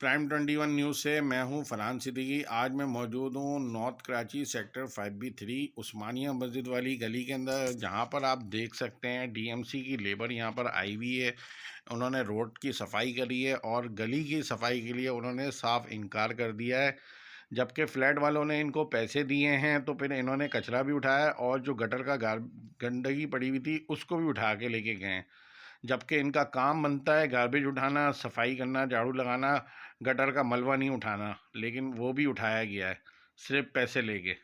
Prime 21 news से मैं हूं फरहान सिद्दीकी। आज मैं मौजूद हूं नॉर्थ कराची सेक्टर 5B3 उस्मानिया मस्जिद वाली गली के अंदर, जहां पर आप देख सकते हैं डीएमसी की लेबर यहां पर आई हुई है। उन्होंने रोड की सफाई करी है और गली की सफाई के लिए उन्होंने साफ इनकार कर दिया है। जबकि फ्लैट वालों ने इनको पैसे दिए हैं, तो फिर इन्होंने कचरा भी उठाया और जो गटर का गंदगी पड़ी हुई थी उसको भी उठा के लेके गए। जबकि इनका काम बनता है गार्बेज उठाना, सफाई करना, झाड़ू लगाना, गटर का मलबा नहीं उठाना, लेकिन वो भी उठाया गया है सिर्फ पैसे लेके।